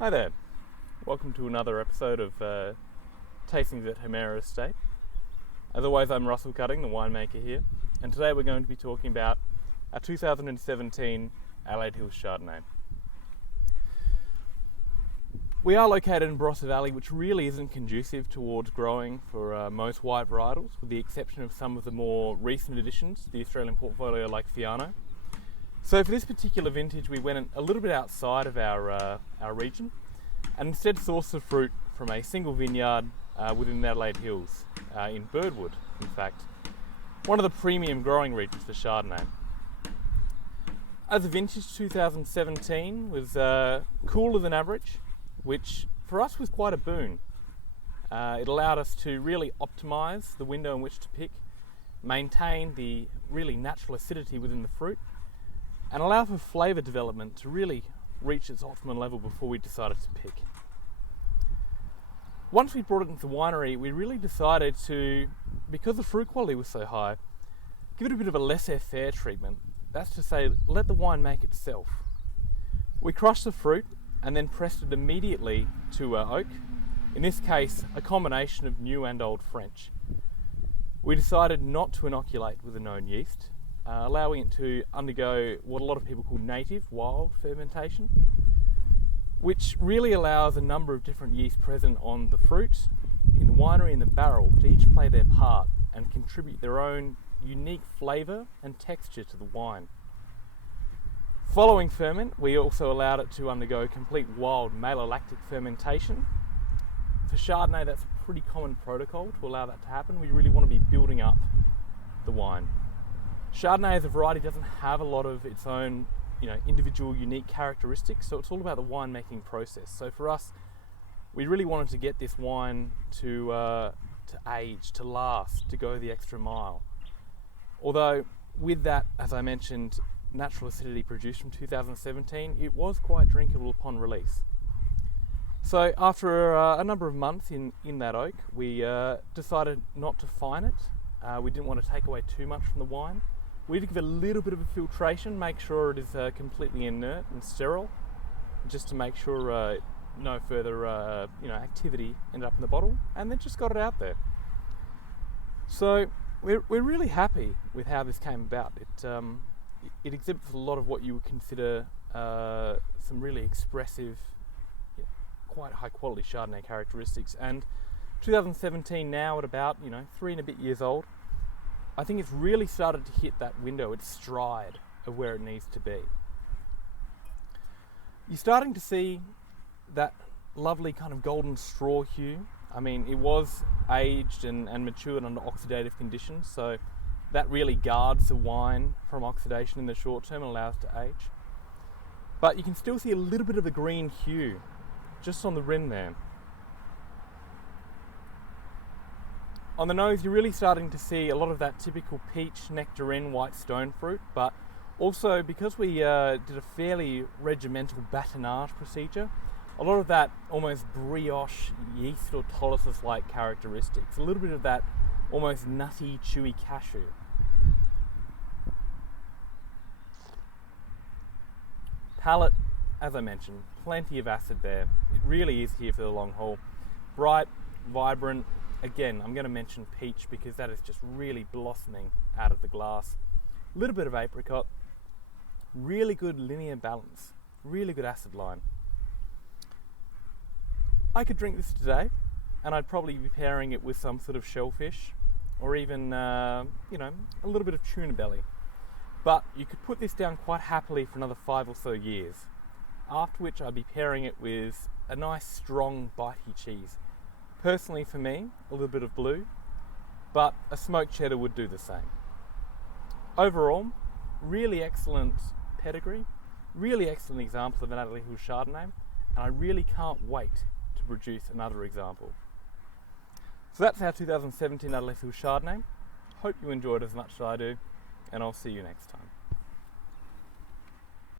Hi there, welcome to another episode of Tastings at Hemera Estate. As always, I'm Russell Cutting, the winemaker here, and today we're going to be talking about our 2017 Adelaide Hill Chardonnay. We are located in Barossa Valley, which really isn't conducive towards growing for most white varietals, with the exception of some of the more recent additions to the Australian portfolio like Fiano. So for this particular vintage, we went a little bit outside of our region and instead sourced the fruit from a single vineyard within the Adelaide Hills, in Birdwood, in fact. One of the premium growing regions for Chardonnay. As a vintage, 2017 was cooler than average, which for us was quite a boon. It allowed us to really optimise the window in which to pick, maintain the really natural acidity within the fruit, and allow for flavour development to really reach its optimum level before we decided to pick. Once we brought it into the winery, we really decided to, because the fruit quality was so high, give it a bit of a laissez-faire treatment. That's to say, let the wine make itself. We crushed the fruit and then pressed it immediately to oak, in this case a combination of new and old French. We decided not to inoculate with a known yeast, allowing it to undergo what a lot of people call native, wild fermentation, which really allows a number of different yeasts present on the fruit, in the winery and the barrel to each play their part and contribute their own unique flavour and texture to the wine. Following ferment, we also allowed it to undergo complete wild malolactic fermentation. For Chardonnay, that's a pretty common protocol to allow that to happen. We really want to be building up the wine. Chardonnay as a variety doesn't have a lot of its own, individual unique characteristics, so it's all about the winemaking process. So for us, we really wanted to get this wine to age, to last, to go the extra mile. Although with that, as I mentioned, natural acidity produced from 2017, it was quite drinkable upon release. So after a number of months in that oak, we decided not to fine it. We didn't want to take away too much from the wine. We had to give it a little bit of a filtration, make sure it is completely inert and sterile, just to make sure no further activity ended up in the bottle, and then just got it out there. So we're really happy with how this came about. It exhibits a lot of what you would consider some really expressive, quite high quality Chardonnay characteristics. And 2017 now at about 3 and a bit years old, I think it's really started to hit that window, its stride of where it needs to be. You're starting to see that lovely kind of golden straw hue. I mean, it was aged and matured under oxidative conditions, so that really guards the wine from oxidation in the short term and allows it to age. But you can still see a little bit of a green hue just on the rim there. On the nose, you're really starting to see a lot of that typical peach, nectarine, white stone fruit, but also because we did a fairly regimental batonnage procedure, a lot of that almost brioche yeast or autolysis-like characteristics, a little bit of that almost nutty, chewy cashew. Palate, as I mentioned, plenty of acid there. It really is here for the long haul. Bright, vibrant. Again, I'm going to mention peach because that is just really blossoming out of the glass. A little bit of apricot. Really good linear balance. Really good acid line. I could drink this today and I'd probably be pairing it with some sort of shellfish or even, a little bit of tuna belly. But you could put this down quite happily for another 5 or so years, after which I'd be pairing it with a nice strong bitey cheese. Personally for me, a little bit of blue, but a smoked cheddar would do the same. Overall, really excellent pedigree, really excellent example of an Adelaide Hill Chardonnay, and I really can't wait to produce another example. So that's our 2017 Adelaide Hill Chardonnay. Hope you enjoyed as much as I do, and I'll see you next time.